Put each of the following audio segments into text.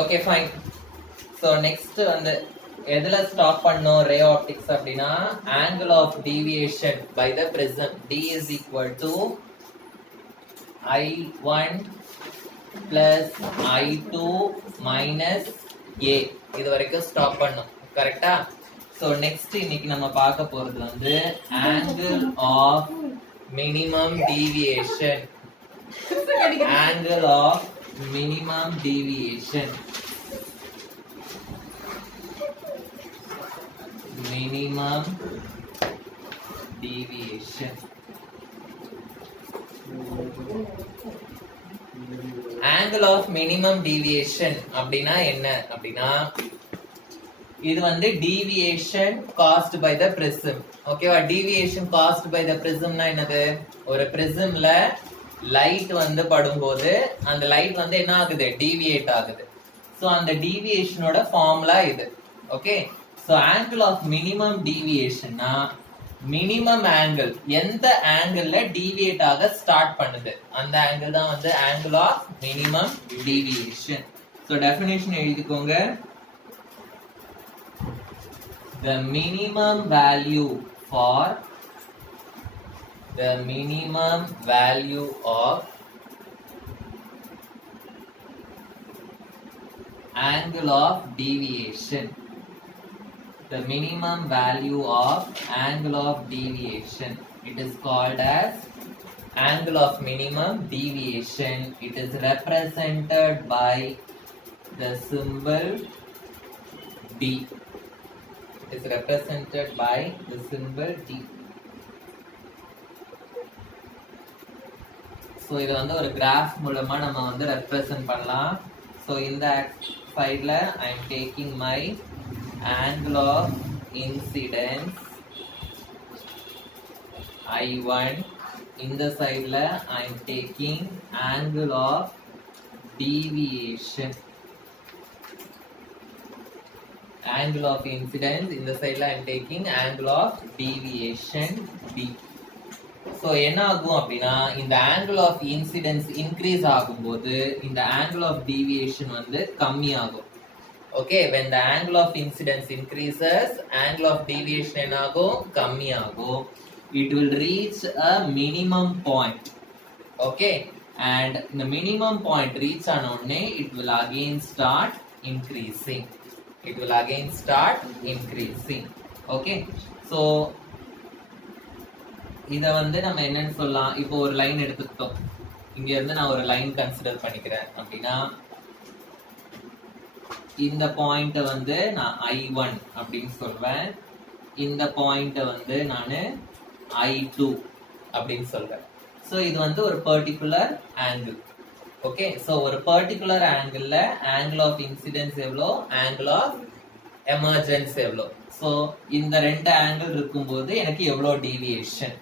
Okay fine. So next வந்து எதுல stop பண்ணோம் ரே ஆப்டிக்ஸ் அப்படின்னா angle of deviation by the prism d is equal to I1 plus I2 minus A இது வரைக்கும் stop பண்ணோம். கரெக்டா? ஸோ நெக்ஸ்ட் இன்னைக்கு நம்ம பார்க்க போறது வந்து angle of minimum deviation. Angle of minimum deviation. Minimum deviation. Angle of minimum deviation அப்படினா என்ன அப்படினா இது வந்து deviation caused by the prism. ஓகேவா? deviation caused by the prism னா என்னது? ஒரு prismல லைட் வந்து படும்போது அந்த லைட் வந்து என்ன ஆகுது? டீவியேட் ஆகுது. சோ அந்த டீவியேஷனோட ஃபார்முலா இது. Okay? So angle of minimum டீவியேஷன்னா மினிமம் ஆங்கிள் எந்த ஆங்கிள்ல டீவியேட் ஆக ஸ்டார்ட் பண்ணுது அந்த ஆங்கிள் தான் வந்து angle of minimum deviation. So definition எழுதிக்கோங்க. The minimum value for the minimum value of angle of deviation. The minimum value of angle of deviation. It is called as angle of minimum deviation. It is represented by the symbol D. It is represented by the symbol D. So இதை வந்து ஒரு graph மூலமா நம்ம வந்து represent பண்ணலாம். So இந்த சைட்ல I am taking my angle of incidence I1. இந்த சைட்ல I am taking angle of deviation. Angle of incidence இந்த சைட்ல I am taking angle of deviation D. So என்ன ஆகும் அப்படின்னா இந்த ஆங்கிள் ஆஃப் இன்சிடென்ஸ் இன்க்ரீஸ் ஆகும்போது இந்த ஆங்கிள் ஆஃப் டீவியேஷன் வந்து கம்மி ஆகும். Okay, when the angle of incidence increases angle of deviation என்ன ஆகும்? கம்மி ஆகும். It will reach a minimum point. Okay, and the minimum point reach ஆன உடனே it will again start increasing. It will again start increasing. Okay, so இத வந்து நம்ம என்னன்னு சொல்லலாம்? இப்போ ஒரு லைன் எடுத்துக்கிட்டோம். இங்க இருந்து நான் ஒரு லைன் கன்சிடர் பண்ணிக்கிறேன் அப்படின்னா இந்த பாயிண்ட வந்து நான் I1 அப்படின்னு சொல்வேன். இந்த பாயிண்ட வந்து நான் I2 அப்படின்னு சொல்வேன். சோ இது வந்து ஒரு பர்டிகுலர் ஆங்கிள். ஓகே, சோ ஒரு பர்டிகுலர் ஆங்கிள்ல ஆங்கிள் ஆஃப் இன்சிடென்ஸ் எவ்வளோ, ஆங்கிள் ஆஃப் எமர்ஜென்ஸ் எவ்வளோ. சோ இந்த ரெண்டு ஆங்கிள் இருக்கும்போது எனக்கு எவ்வளோ டீவியேஷன்.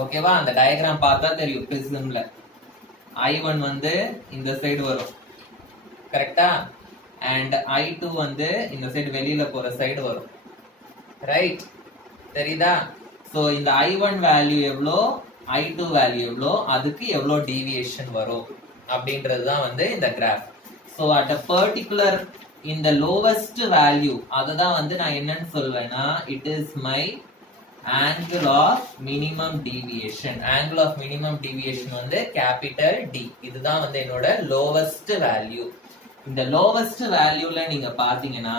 ஓகேவா? அந்த டயக்ராம் பார்த்தா தெரியும். பிரிசம்ல I1 வந்து இந்த சைடு வரும். கரெக்டா? அண்ட் I2 வந்து இந்த சைடு வெளியில போற சைடு வரும். ரைட்? தெரியுதா? சோ இந்த I1 வேல்யூ எவ்வளோ, I2 வேல்யூ எவ்வளோ, அதுக்கு எவ்வளோ டீவியேஷன் வரும் அப்படின்றது தான் வந்து இந்த graph. So at a particular இந்த லோவஸ்ட் வேல்யூ அதை தான் வந்து நான் என்னன்னு சொல்வேன்னா it is my angle of minimum deviation. Angle of minimum deviation வந்து capital D. இதுதான் வந்து என்னோட lowest value. இந்த lowest valueல நீங்க பாத்தீங்கன்னா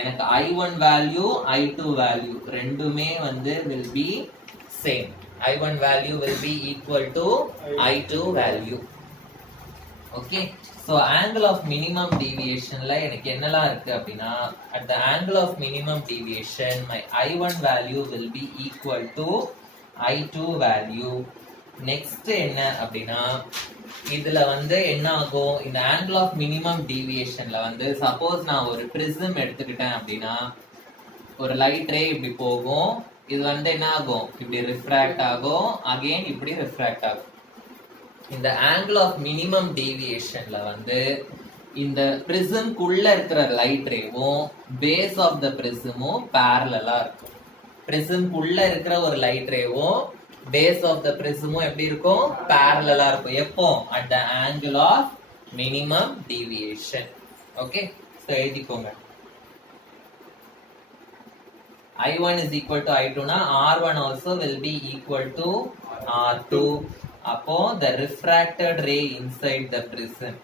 எனக்கு I1 value, I2 value ரெண்டுமே வந்து will be same. I1 value will be equal to I2 value. Okay, so angle of minimum deviationல எனக்கு என்னலாம் இருக்கு அப்படின்னா at the angle of minimum deviation my I1 value will be equal to I2 value. next என்ன அப்படின்னா இதுல வந்து என்ன ஆகும்? இந்த angle of minimum deviationல வந்து சப்போஸ் நான் ஒரு prism எடுத்துக்கிட்டேன் அப்படின்னா ஒரு லைட் ரே இப்படி போகும். இது வந்து என்ன ஆகும்? இப்படி ரிஃப்ராக்ட் ஆகும், அகைன் இப்படி ரிஃப்ராக்ட் ஆகும். இந்த ஆங்கிள் ஆஃப் மினிமம் டீவியேஷன்ல வந்து இந்த பிரிசம்குள்ள இருக்கிற லைட் ரேவும் பேஸ் ஆஃப் த பிரிசமும் பேரலலா இருக்கும். பிரிசம்குள்ள இருக்கிற ஒரு லைட் ரேவும் பேஸ் ஆஃப் த பிரிசமும் எப்படி இருக்கும்? பேரலலா இருக்கும். எப்போ? At the angle of minimum deviation. Okay, so எழுதிக்கோங்க. I1 is equal to I2 na R1 also will be equal to R2. அப்போ the refracted ray inside the prism,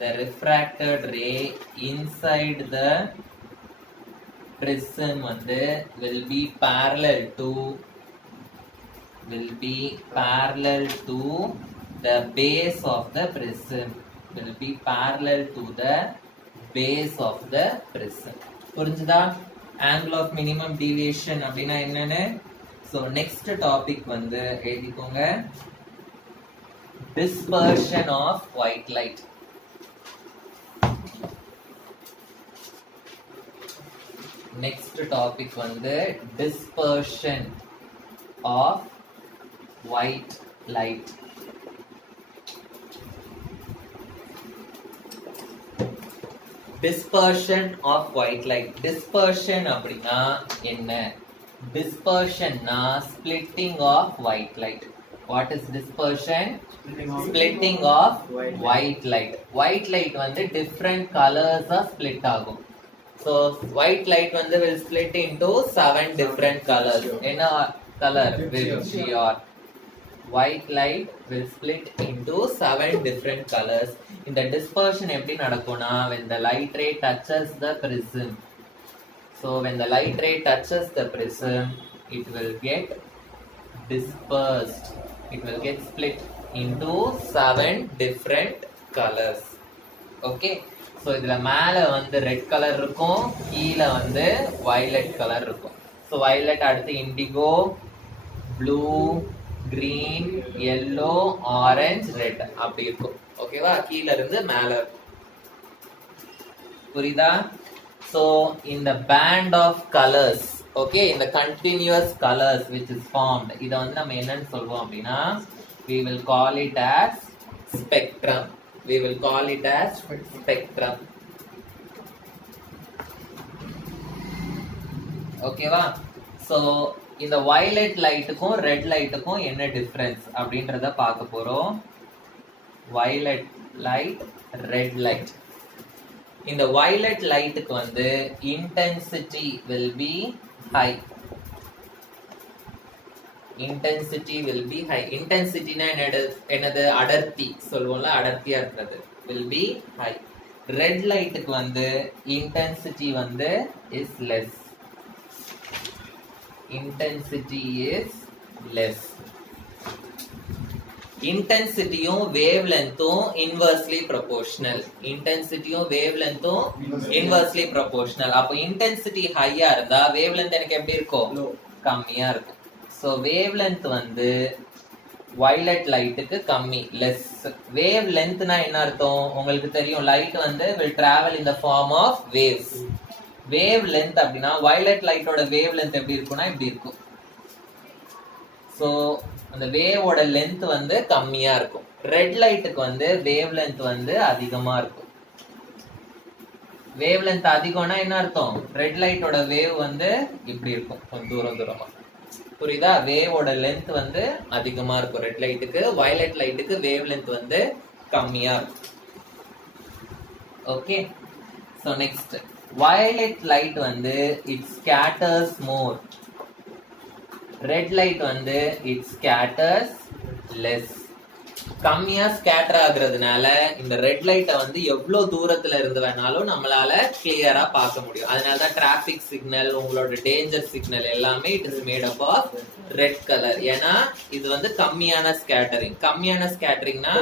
the refracted ray inside the prism வந்து will be parallel to the base of the prism, will be parallel to the base of the prism. புரிஞ்சுதா? angle of minimum deviation அப்படினா என்னன்னு? so next topic வந்து எழுதிக்கோங்க, dispersion of white light. next topic வந்து dispersion of white light. dispersion of white light. dispersion அப்படினா என்ன? dispersion na splitting of white light. what is dispersion? splitting of white light. white light வந்து different colors ah split ஆகும். so white light வந்து will split into 7 different colors. என்ன color will your white light will split into 7 different colors. இந்த dispersion எப்படி நடக்கும்னா when the light ray touches the prism, so when the light ray touches the prism it will get dispersed, it will get split into 7 different colors. okay, so இதுல மேல வந்து red colour இருக்கும், கீழ வந்து violet colour இருக்கும். so violet அடுத்து indigo, blue, green, yellow, orange, red அப்படி இருக்கும். ஓகேவா? கீழ இருந்து மேல. புரியுதா? so in the band of colors, okay, in the continuous colors which is formed, இத வந்து நம்ம என்னன்னு சொல்வோம் அப்படினா we will call it as spectrum. we will call it as spectrum. ஓகேவா? so இந்த violet லைட்டுக்கும் ரெட் லைட்டுக்கும் என்ன டிஃபரன்ஸ் அப்படின்றத பார்க்க போறோம். violet light, red light. இந்த violet லைட்டுக்கு வந்து intensity will be high. intensity will be high. intensity னா என்னது? அடர்த்தி சொல்லுவோம்ல, அடர்த்தியா இருக்கிறது will be high. red லைட்டுக்கு வந்து intensity வந்து is less. intensity is less. இன்டென்சிட்டியும் வேவ் லென்த்தும் இன்வெர்ஸ்லி ப்ரொபோர்ஷனல். இன்டென்சிட்டியும் வேவ் லென்த்தும் இன்வெர்ஸ்லி ப்ரொபோர்ஷனல். அப்போ இன்டென்சிட்டி ஹையா இருந்தா வேவ் லென்த் எனக்கு எப்படி இருக்கும்? கம்மியா இருக்கும். ஸோ வேவ் லென்த் வந்து வயலட் லைட்டுக்கு கம்மி, லெஸ். வேவ் லென்த்னா என்ன அர்த்தம்? உங்களுக்கு தெரியும், லைட் வந்து will travel in the form of waves. Wave length அப்படின்னா வயலட் லைட்டோட வேவ் லென்த் எப்படி இருக்கும்னா இப்படி இருக்கும். ஸோ அந்த வேவோட லென்த் வந்து கம்மியா இருக்கும். ரெட் லைட்டுக்கு வந்து வேவ் லென்த் வந்து அதிகமா இருக்கும். வேவ் லென்த் அதிகம்னா என்ன அர்த்தம்? ரெட் லைட்டோட வேவ் வந்து இப்படி இருக்கும், கொஞ்சம் தூரமா. புரியுதா? வேவோட லென்த் வந்து அதிகமா இருக்கும் ரெட் லைட்டுக்கு. வயலட் லைட்டுக்கு வேவ் லென்த் வந்து கம்மியா இருக்கும். Okay, so next violet light வந்து it scatters more. red light வந்து it scatters less. கம்மியா ஸ்கேட்டர் ஆகுறதுனால இந்த ரெட் லைட்டை வந்து எவ்வளவு தூரத்துல இருந்து வேணாலும் நம்மளால கிளியரா பார்க்க முடியும். அதனாலதான் டிராபிக் சிக்னல், உங்களோட டேஞ்சர் சிக்னல் எல்லாமே it is made up of red colour. ஏன்னா இது வந்து கம்மியான ஸ்கேட்டரிங். கம்மியான ஸ்கேட்டரிங்னா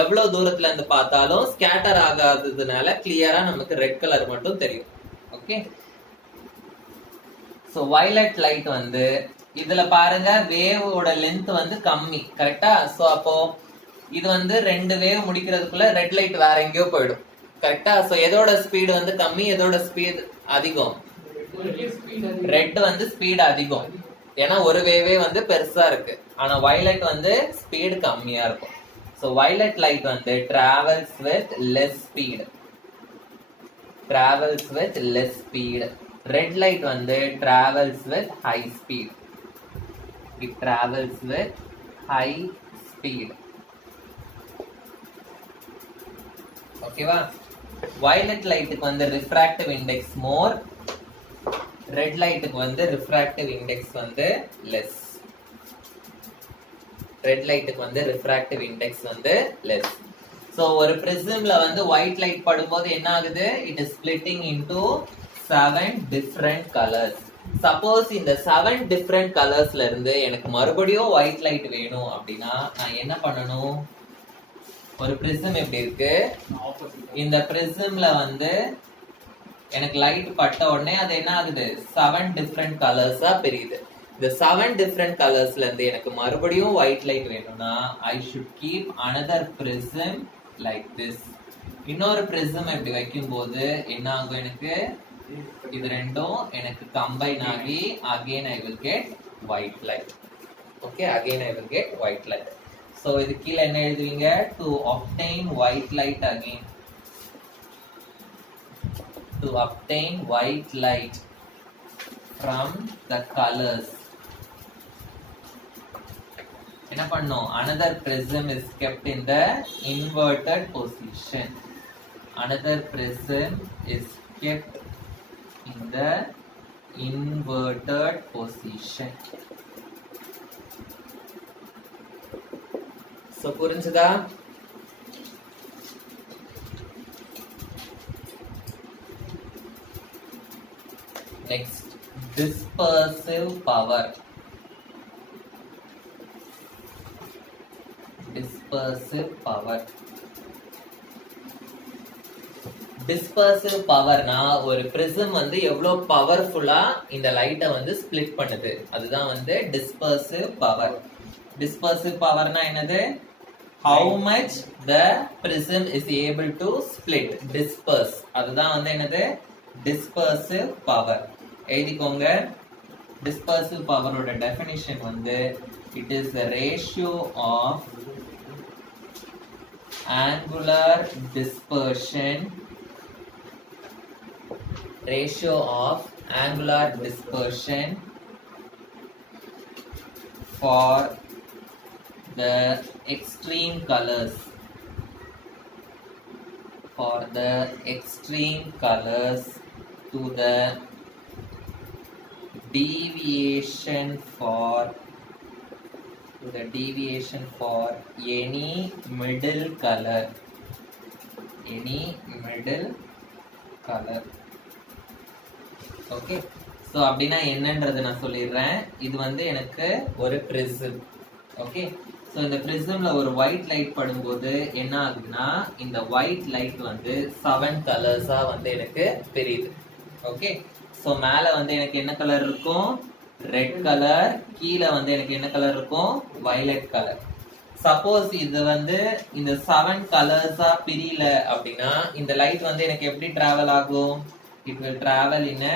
எவ்வளவு தூரத்துல இருந்து பார்த்தாலும் ஸ்கேட்டர் ஆகாததுனால கிளியரா நமக்கு ரெட் கலர் மட்டும் தெரியும். ஓகே, சோ வயலட் லைட் வந்து இதுல பாருங்க வேவோட லென்த் வந்து கம்மி, கரெக்டா? சோ அப்போ இது வந்து ரெண்டு வேவ் முடிக்கிறதுக்குள்ள ரெட் லைட் வேற எங்கேயோ போயிடும், கரெக்டா? சோ எதோட ஸ்பீடு வந்து கம்மி, எதோட ஸ்பீட் அதிகம்? ரெட் வந்து ஸ்பீடு அதிகம், ஏன்னா ஒரு வேவே வந்து பெருசா இருக்கு. ஆனா வயலட் வந்து ஸ்பீடு கம்மியா இருக்கும். சோ வயலட் லைட் வந்து travels with less speed, travels with less speed. Red light வந்து travels with high speed. It travels with high speed. ஓகேவா? வயலட் லைட்டுக்கு வந்து ரிஃப்ராக்டிவ் இண்டெக்ஸ் மோர், ரெட் லைட்டுக்கு வந்து ரிஃப்ராக்டிவ் இண்டெக்ஸ் வந்து லெஸ். ரெட் லைட்டுக்கு வந்து ரிஃப்ராக்டிவ் இண்டெக்ஸ் வந்து லெஸ். சோ ஒரு பிரிசம்ல வந்து ஒயிட் லைட் படும்போது என்ன ஆகுது? It is splitting into 7 different colours. Suppose இந்த 7 டிஃபரண்ட் கலர்ஸ்ல இருந்து எனக்கு மறுபடியும் ஒயிட் லைட் வேணும் அப்படின்னா நான் என்ன பண்ணணும்? ஒரு பிரிசம் எப்படி இருக்கு? இந்த பிரிசம்ல வந்து எனக்கு லைட் பட்ட உடனே அது என்ன ஆகுது? 7 டிஃபரண்ட் கலர்ஸா பிரியுது. இந்த 7 டிஃபரண்ட் கலர்ஸ்ல இருந்து எனக்கு மறுபடியும் ஒயிட் லைட் வேணும்னா I should keep another prism like this. இன்னொரு பிரிசம் இப்படி வைக்கும் போது என்ன ஆகும்? எனக்கு இது ரெண்டும் எனக்கு கம்பைன் ஆகி again I will get white light. Okay, again I will get white light. So இது கீழ என்ன எழுதுவீங்க? To obtain white light again. To obtain white light from the colors. என்ன பண்ணோம்? Another prism is kept in the inverted position. Another prism is kept in the inverted position. So புரிஞ்சுதா? Next, dispersive power. Dispersive power. Dispersive powerனா ஒரு prism வந்து எவ்வளவு பவர்ஃபுல்லா இந்த லைட்டை வந்து ஸ்ப்ளிட் பண்ணுது, அதுதான் வந்து dispersive power. Dispersive powerனா என்னது? How much the prism is able to split, disperse. அதுதான் வந்து என்னது? Dispersive power. எழுதிக்கோங்க. Dispersive power ஓட definition வந்து it is the ratio of angular dispersion for the extreme colors to the deviation for any middle color. Okay, so அப்படினா என்னன்றதை நான் சொல்லிடுறேன். இது வந்து எனக்கு ஒரு பிரிசம். ஓகே, சோ இந்த பிரிசம்ல ஒரு ஒயிட் லைட் படும்போது என்ன ஆகுதுன்னா இந்த ஒயிட் லைட் வந்து 7 கலர்ஸா வந்து எனக்கு தெரியுது. ஓகே, சோ மேல வந்து எனக்கு என்ன கலர் இருக்கும்? Red colour. கீழே வந்து எனக்கு என்ன கலர் இருக்கும்? Violet colour. சப்போஸ் இது வந்து இந்த 7 கலர்ஸா பிரியல அப்படின்னா இந்த லைட் வந்து எனக்கு எப்படி டிராவல் ஆகும்? It will travel in a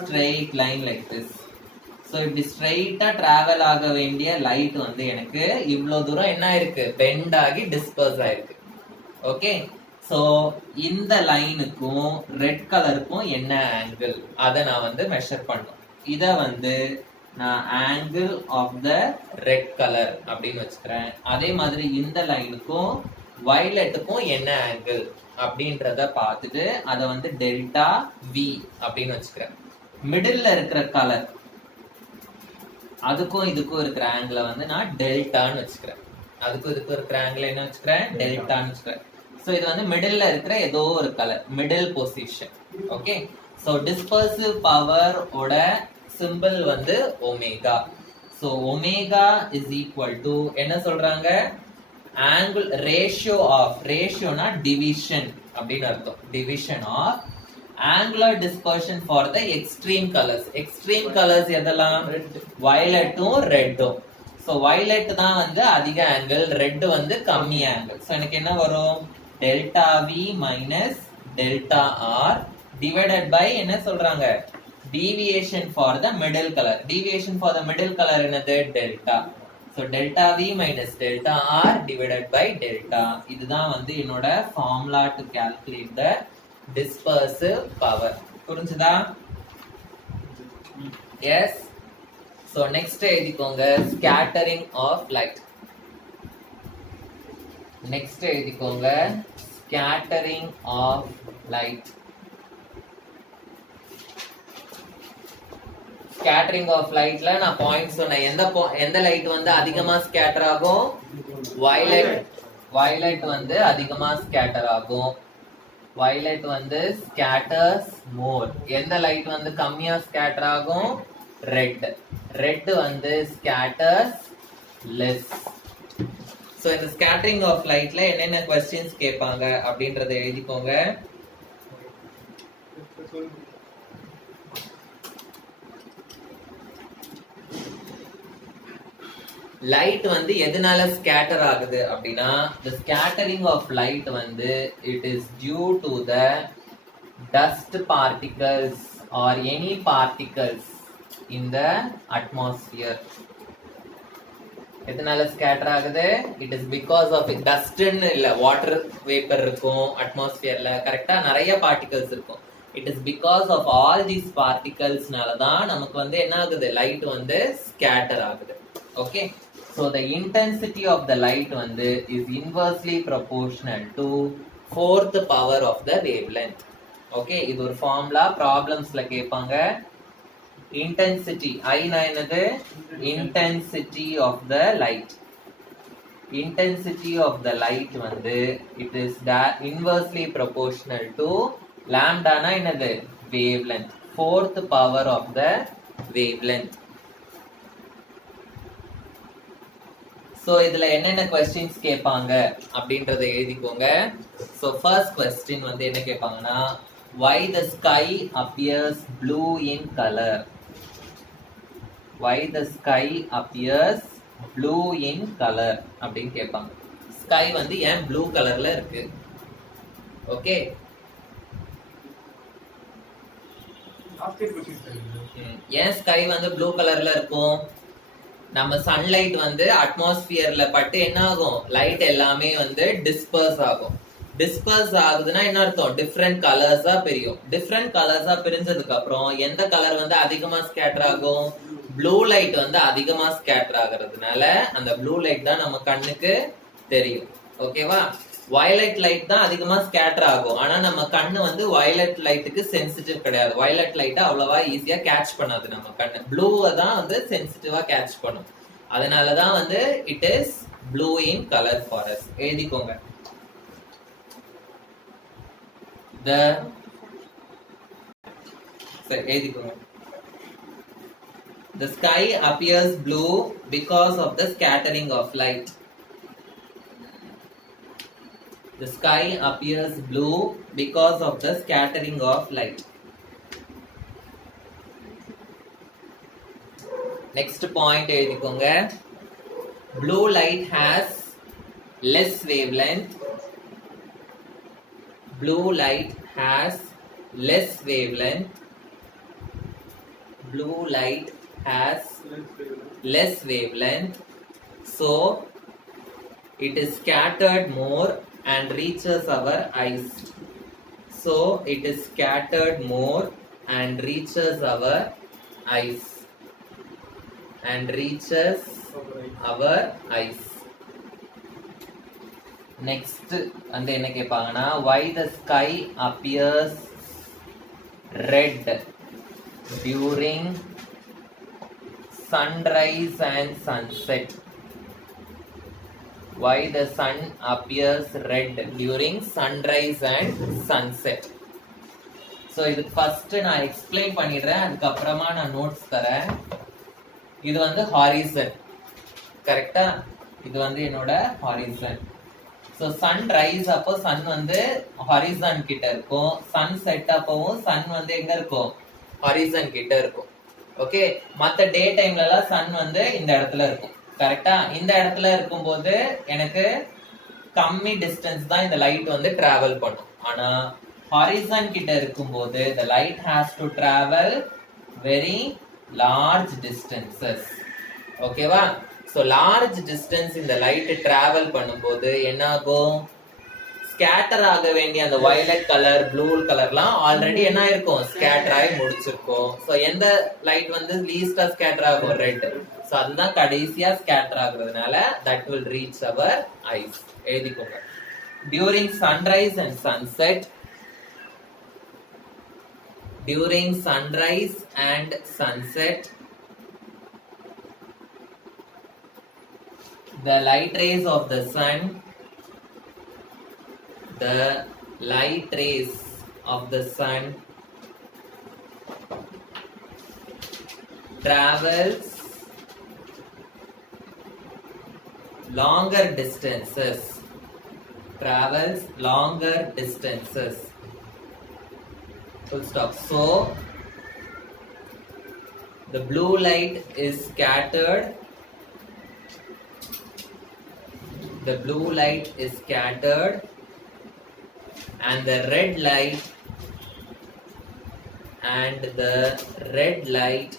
straight line like this. So இப்படி ஸ்ட்ரைட்டா டிராவல் ஆக வேண்டிய லைட் வந்து எனக்கு இவ்வளவு தூரம் என்ன இருக்கு? பெண்ட் ஆகி டிஸ்பர்ஸ் ஆயிருக்கு. ஓகே, சோ இந்த லைனுக்கும் ரெட் கலருக்கும் என்ன ஆங்கிள், அதை நான் வந்து மெஷர் பண்ணணும். இத வந்து நான் angle of the red colour அப்படின்னு வச்சுக்கிறேன். அதே மாதிரி இந்த லைனுக்கும் வயலட்டுக்கும் என்ன ஆங்கிள் அப்படின்றத பார்த்துட்டு அதை வந்து டெல்டா வி அப்படின்னு வச்சுக்கிறேன். மிடில்ல இருக்கிற கலர் அதுக்கும் இதுக்கும் இருக்கிற ஆங்கிளை வந்து நான் டெல்டான்னு வச்சுக்கிறேன். அதுக்கும் இதுக்கும் இருக்கிற ஆங்கிள் என்ன வச்சுக்கிறேன்? டெல்டான்னு வச்சுக்கிறேன். சோ இது வந்து மிடில்ல இருக்கிற ஏதோ ஒரு colour, middle position. Okay, so dispersive power ஓட சிம்பிள் வந்து omega. So omega is equal to என்ன சொல்றாங்க? ஆங்கிள் ரேஷியோ ஆஃப், ரேஷியோனா டிவிஷன் அப்படின்னு அர்த்தம். Division of angular dispersion for the extreme colours. Extreme colours எதெல்லாம்? வயலட்டும் ரெட்டும். சோ வயலட் தான் வந்து அதிக ஆங்கிள், ரெட் வந்து கம்மி ஆங்கிள். சோ எனக்கு என்ன வரும்? Delta V minus delta R divided by என்ன சொல்றாங்க? Deviation for the middle colour. Deviation for the middle colour என்னது? Delta. So delta V minus delta R divided by delta. இதுதான் வந்து என்னோட formula to calculate the dispersive power. புரிஞ்சுதா? Yes. So next எழுதிக்கோங்க scattering of light. Next எழுதிக்கோங்க scattering of light. Scattering of lightல நான் point சொன்னேன். எந்த லைட் வந்து அதிகமா ஸ்கேட்டர் ஆகும்? violet வந்து அதிகமா ஸ்கேட்டர் ஆகும். violet வந்து scatters more. எந்த லைட் வந்து கம்மியா ஸ்கேட்டர் ஆகும்? red வந்து scatters less. சோ இந்த scattering of lightல என்னென்ன questions கேட்பாங்க அப்படின்றத எழுதிக்கோங்க. லைட் வந்து எதனால ஸ்கேட்டர் ஆகுது அப்படின்னா, the scattering of light வந்து it is due to the dust particles or any particles in the atmosphere. எதனால ஸ்கேட்டர் ஆகுது? it is because of dust இல்ல வாட்டர் வேப்பர் இருக்கும் அட்மாஸ்பியர்ல, கரெக்டா நிறைய பார்ட்டிகல்ஸ் இருக்கும். it is because of all these particlesனால தான் நமக்கு வந்து என்ன ஆகுது? லைட் வந்து ஸ்கேட்டர் ஆகுது. Okay, so the intensity of the light வந்து is inversely proportional to fourth power of the wavelength. Okay, இது ஒரு ஃபார்முலா ப்ராப்ளம்ஸ்ல கேட்பாங்க. intensity I னா என்னது? intensity of the light. intensity of the light வந்து it is inversely proportional to lambda னா என்னது? wavelength, fourth power of the wavelength. So இதுல என்னென்ன questions கேட்பாங்க அப்படின்றத எழுதிக்கோங்க. சோ first question வந்து என்ன கேட்பாங்கன்னா, why the sky appears blue in color? why the sky appears blue in color அப்படின்னு கேட்பாங்க. ஸ்கை வந்து ஏன் ப்ளூ கலர்ல இருக்கு? ஓகே, ஏன் ஸ்கை வந்து ப்ளூ கலர்ல இருக்கும்? நம்ம சன்லைட் வந்து அட்மாஸ்பியர்ல பட்டு என்ன ஆகும்? லைட் எல்லாமே வந்து டிஸ்பர்ஸ் ஆகும். டிஸ்பர்ஸ் ஆகுதுன்னா என்ன அர்த்தம்? டிஃப்ரெண்ட் கலர்ஸா பிரியும். டிஃப்ரெண்ட் கலர்ஸா பிரிஞ்சதுக்கு அப்புறம் எந்த கலர் வந்து அதிகமா ஸ்கேட்டர் ஆகும்? ப்ளூ லைட் வந்து அதிகமா ஸ்கேட்டர் ஆகுறதுனால அந்த ப்ளூ லைட் தான் நம்ம கண்ணுக்கு தெரியும். ஓகேவா? வயலட் லைட் தான் அதிகமா ஸ்கேட்டர் ஆகும். ஆனா நம்ம கண்ணு வந்து வயலட் லைட்டுக்கு சென்சிட்டிவ் கிடையாது. வயலட் லைட்டை அவ்வளவா ஈஸியா கேட்ச் பண்ணாது நம்ம கண்ணு. ப்ளூவை தான் வந்து சென்சிட்டிவா கேட்ச் பண்ணும். அதனாலதான் வந்து it is blue in colour for us. எழுதிக்கோங்க. எழுதிக்கோங்க. The sky appears blue because of the scattering of light. The sky appears blue because of the scattering of light. Next point எழுதிக்கோங்க. Blue light has less wavelength. Blue light has less wavelength. Blue light has less wavelength. So it is scattered more and reaches our eyes. So it is scattered more and reaches our eyes. And reaches our eyes. Next and என்ன கேட்பாங்கன்னா, why the sky appears red during sunrise and sunset? Why the sun appears red during sunrise and sunset? So இதுக்கு first நான் explain பண்ணிடுறேன், அதுக்கப்புறமா நான் notes தரேன். இது வந்து Harrison, கரெக்டா? இது வந்து என்னோட ஹாரிசன். ஸோ சன் ரைஸ் அப்போ சன் வந்து ஹாரிசன் கிட்ட இருக்கும். சன் செட் அப்பவும் சன் வந்து எங்க இருக்கும்? ஹாரிசன் கிட்ட இருக்கும். ஓகே, மற்ற டே டைம்ல எல்லாம் சன் வந்து இந்த இடத்துல இருக்கும். கரெக்டா? இந்த இடத்துல இருக்கும்போது எனக்கு கம்மி டிஸ்டன்ஸ் தான் இந்த லைட் வந்து டிராவல் பண்ணும். ஆனா ஹாரிசன் கிட்ட இருக்கும்போது the light has to travel very large distances. ஓகேவா? so large distance இந்த லைட் டிராவல் பண்ணும்போது என்ன ஆகும்? ஸ்கேட்டர் ஆக வேண்டிய அந்த வயலட் கலர், ப்ளூ கலர்லாம் ஆல்ரெடி என்ன இருக்கும்? ஸ்கேட்டர் ஆகி முடிச்சிருக்கும். சோ எந்த லைட் வந்து லீஸ்டா ஸ்கேட்டர் ஆகும்? ரெட். சோ அதுதான் கடைசியா scatter ஆகுறதுனால that will reach our eyes. எழுதிக்கோங்க. during sunrise and sunset, during sunrise and sunset, the light rays of the sun, the light rays of the sun travels longer distances, travels longer distances, full stop. So the blue light is scattered, the blue light is scattered, and the red light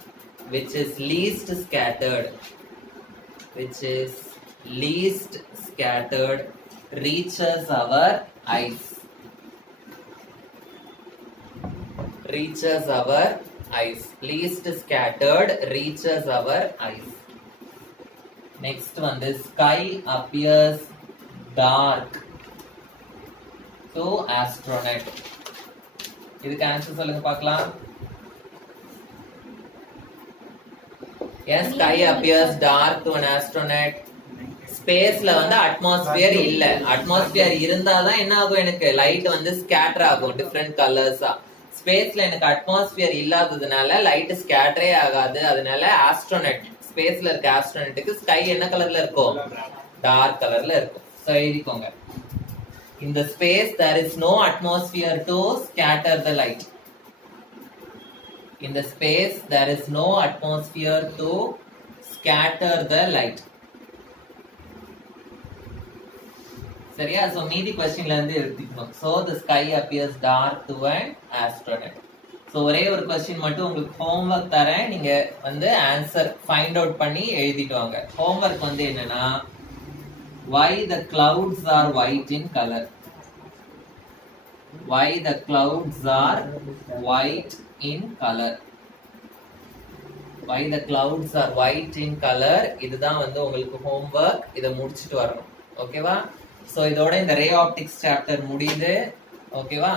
which is least scattered, reaches our eyes, least scattered reaches our eyes. Next one, the sky appears dark to astronaut. இதுக்கு answer சொல்லுங்க பார்க்கலாம். Yes, sky appears dark to an astronaut. ஸ்பேஸ்ல வந்து atmosphere இல்ல, atmosphere இருந்தாதான் என்ன ஆகும், எனக்கு லைட் வந்து ஸ்கேட்டர் ஆகும் டிஃபரெண்ட் கலர்ஸா. ஸ்பேஸ்ல எனக்கு அட்மாஸ்பியர் இல்லாததுனால லைட் ஸ்கேட்டரே ஆகாது. அதனால ஆஸ்ட்ரோனட், ஸ்பேஸ்ல இருக்க ஆஸ்ட்ரோனட்டுக்கு ஸ்கை என்ன கலர்ல இருக்கும், டார்க் கலர்ல இருக்கும். சோ எழுதிக்கோங்க. In the space there is no atmosphere to scatter the light. In the space there is no atmosphere to scatter the light. சரியா? சோ மீதி क्वेश्चनல இருந்து எடுத்துக்கணும். So the sky appears dark to an astronaut. So ஒரே ஒரு question மட்டும் உங்களுக்கு homework தரேன், நீங்க வந்து ஆன்சர் ஃபைண்ட் அவுட் பண்ணி எழுதிட்டு வாங்க. ஹோம்வொர்க் வந்து என்னன்னா, why the clouds are white in color? Why the clouds are white in color? Why the clouds are white in color? இதுதான் வந்து உங்களுக்கு ஹோம்வொர்க். இத முடிச்சிட்டு வரணும். ஓகேவா? சோ இதோட இந்த ரே ஆப்டிக்ஸ் சாப்டர் முடியுது. ஓகேவா?